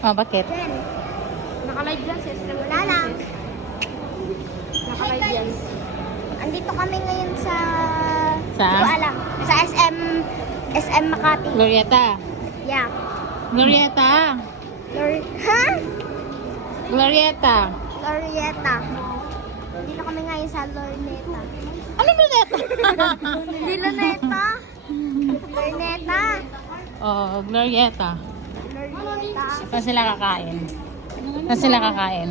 Oh, bakit? Jen. Naka-live yan, sis. Wala lang. Naka-live yan. Andito kami ngayon sa... Sa? Hindi ko alam. Sa SM Makati. Glorieta. Yeah. Glorieta. Ha? Glorieta. Lorieta. Dito kami ngayon sa Lorneta. Ano Glorieta? Hindi Lorneta. Lorneta. Oh, Glorieta. Lorneta. Saan sila kakain? Saan sila kakain?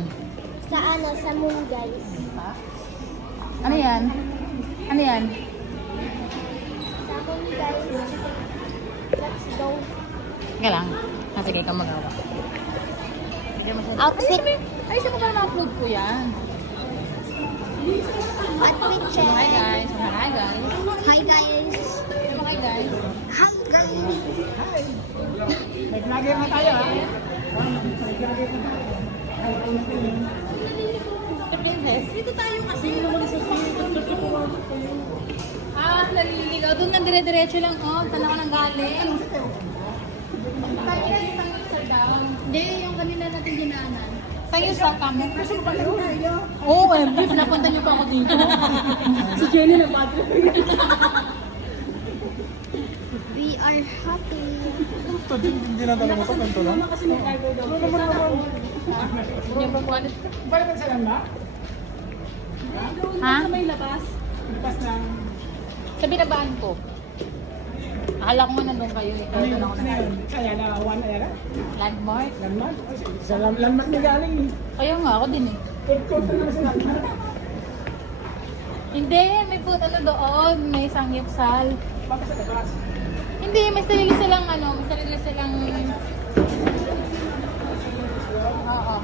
Sa ano, sa Moon guys. Ano yan? Ano yan? Sa Moon guys. Let's go. Sige lang. Sige, ikaw magawa. Outfit. Ay, saan ko ba na-upload ko yan? Outfit check. Hi guys. Hi guys. Hi guys. Hi guys. Hi guys. May vlogger na tayo, ha? Princess, dito tayo kasi. Naliligaw. Doon nang dire-diretso lang. Oh, saan ako nang galing? Hindi, yung kanina natin ginaanan. Saan yung sa kamo? Oo, pinapunta niyo pa ako dito. Si Jenny na bad. We are happy. Ito, hindi na talaga ito. Ganito lang. Yung pagwalit. Balik sa lang ba? Ha? May labas. Lipas ng... Sa binabaan ko. Akala ko nga nandun kayo. Ano yun? Ano yun? Kaya na, one era? Landmark. Landmark? Sa landmark na galing eh. Kaya nga, ako din eh. Food court na sa landmark. Hindi, may food ano doon. May sangyupsal. Baka sa labas. Hindi, may sarili silang ano, may sarili silang... Oo.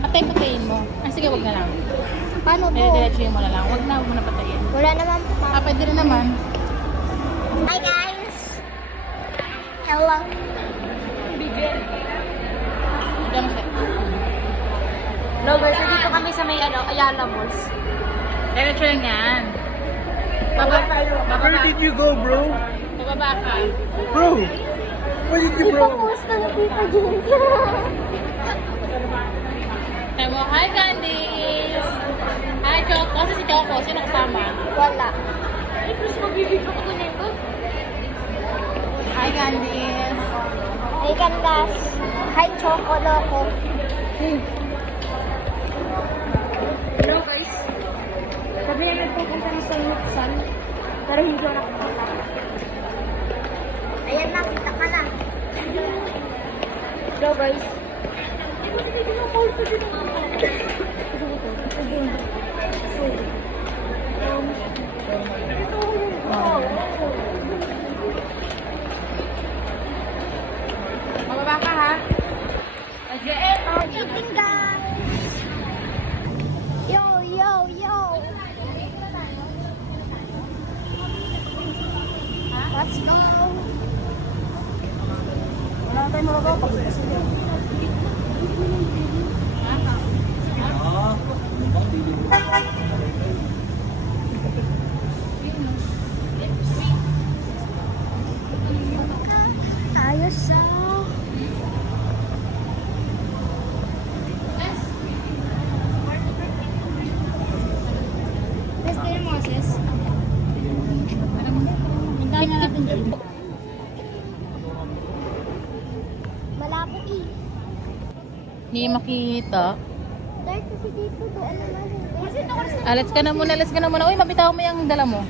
Patay-patayin mo. Ah, sige, wag na lang. Paano po? Dire-diretsuhin mo na lang. Wag na, huwag mo na patayin. Wala naman po. Ah, pwede rin naman. Hi guys. Hello. Diyan mo siya. Vloggers, dito kami sa may Ayala Malls. Diretso lang yan. Baba, Where did you go, bro? bababa ka. Bro! Where did you, bro? Ipapost na na Tita Jen. Sabi mo, hi Candice! Hi Choco. Si Choco, sino kasama? Wala. Ay, Chris, magbibigyan ko nito. Hi Candice! Hi Candas. Hi Choco Loco. Hello guys. Kami na nagpupunta na sa Nutsan. Pero hindi ko nakakita. Ayan na, kita ka na. Hello guys. Hindi ko na-call ko dito. Bababa ka ha? Eating guys. Yo, yo, yo. Let's go. Wala na tayo magagawa. Pagsikas nyo. Ayos ah. Best kayo mo, sis. Hintayin na natin dyan. Malabo eh. Hindi makita. Dark kasi dito to. Ano naman? Let's ka na muna, let's ka na muna. Uy, mabitaw mo yung dala mo.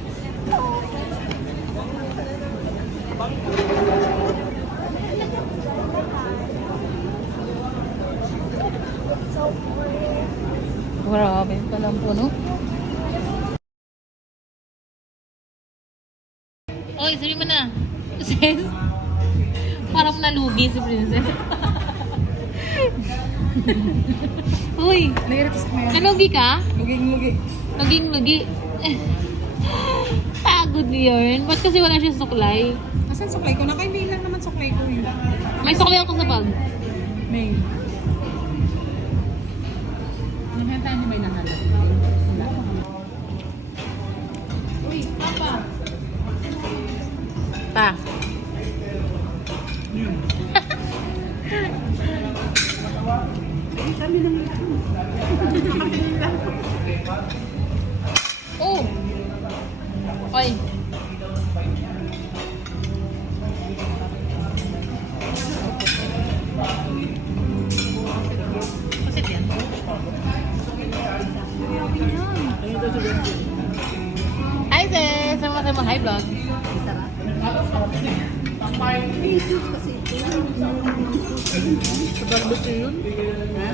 So, Grabe palang puno. Oy, sabi mo na. Sis, parang nalugi si Princess. Uy, Nagiratas na yan. nalugi ka? Luging-lugi. Luging-lugi. Pagod yun. Ba't kasi wala siya suklay? Asan suklay ko? Nakaibig lang naman suklay ko yun. May suklay ako sa bag. May. Naghanta niyo ba yung nahala? Uy, papa! Pa. Yun. Hi, sis! Sama-sama. Hi, vlog. Barbecue yun? Ha?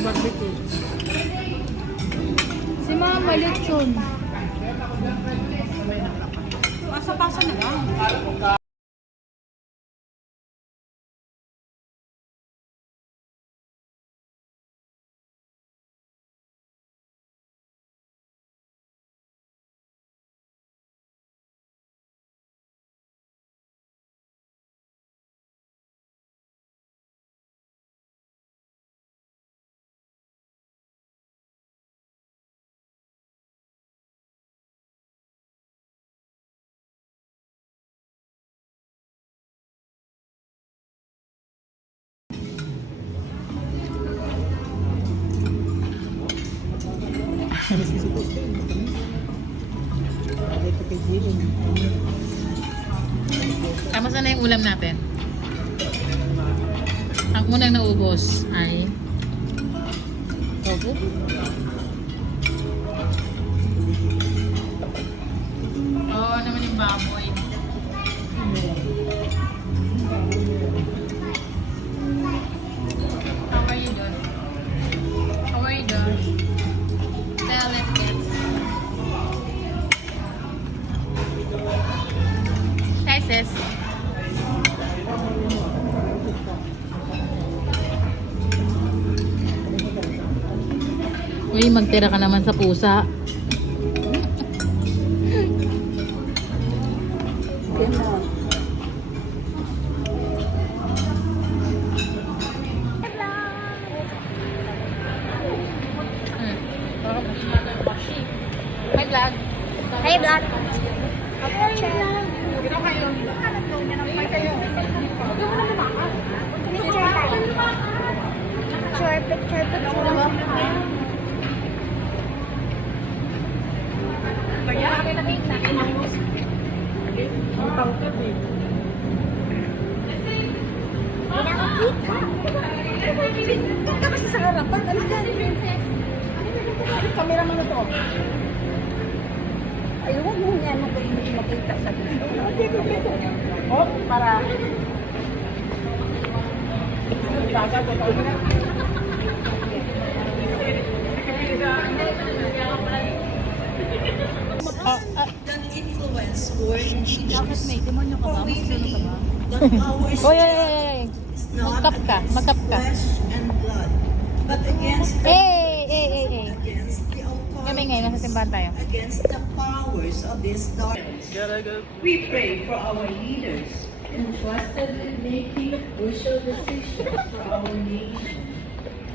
Barbecue. Si Mama Lechon. Asa-pasa na lang. Kamusta na yung ulam natin? Ang unang naubos ay tofu. Oo naman yung baboy. How are you doing? How are you doing? Tell it, kids. Hi, sis. Uy, magtira ka naman sa pusa. Hi, vlog. Hey, vlog. Picture tayo. Picture. Punta kasi sa harapan. Ano dyan? Kamera mo na to. Ay, huwag mo nga mo kayo makita sa dito. Dito. Oh, para... Bakit may demonyo ka ba? Masino ka ba? Oy, oy, oy, oy. Magkap ka. Magkap ka. But against the, Kami ngayon, nasa simbahan tayo. against the powers of this darkness, we pray for our leaders entrusted in making crucial decisions for our nation.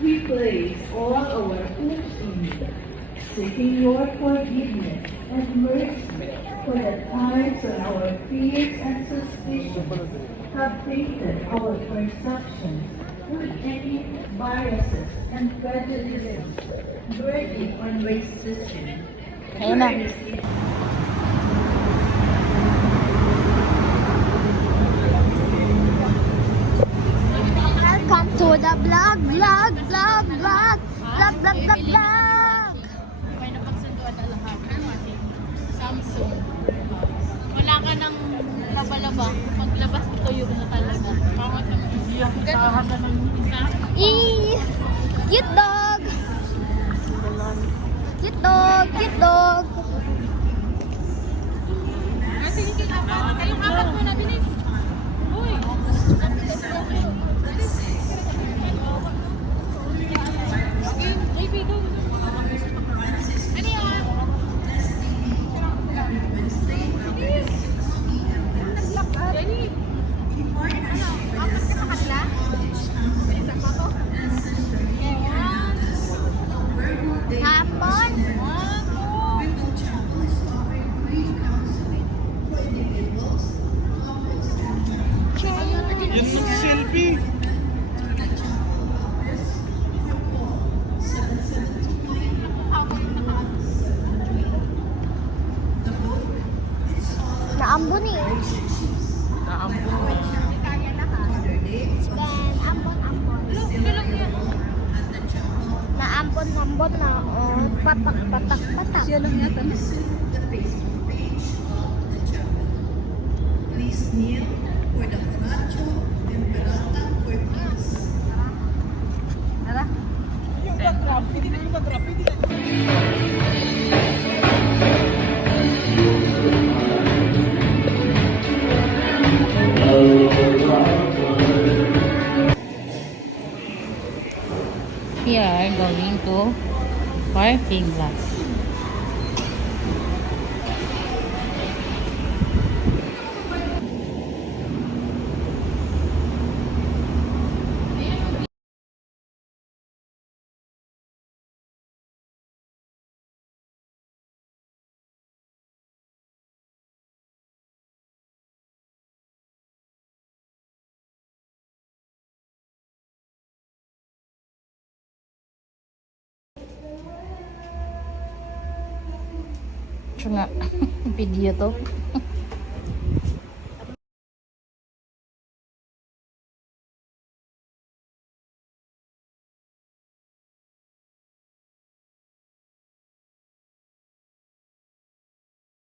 We place all our hopes in you, seeking your forgiveness and mercy for the times when our fears and suspicions have tainted our perceptions with any biases and prejudices burning on racism. Ayun na. Welcome to the vlog. May napagsunduan na lahat. Samsung. Wala ka nang laba-laba. Paglabas ito yung na talaga. Pangat ang iyak sa haba ng isa. Cute dog. Cute dog. Sige, kayong apat mo na bilis. Uy! JB, go. Ano yan? Jenny! Apat ka sa kanila? Isa pa ko? Hapon. Yan ang selfie. Naambon eh. Naambon. Ambon. Naampon na. Patak, patak, patak. Siya lang yata. The Facebook page of the chapel. Please kneel for the Coracho Temperata for peace. Tara. Yung backdrop, hindi na yung backdrop, hindi na. We are going to parking lot. Ito nga, video to.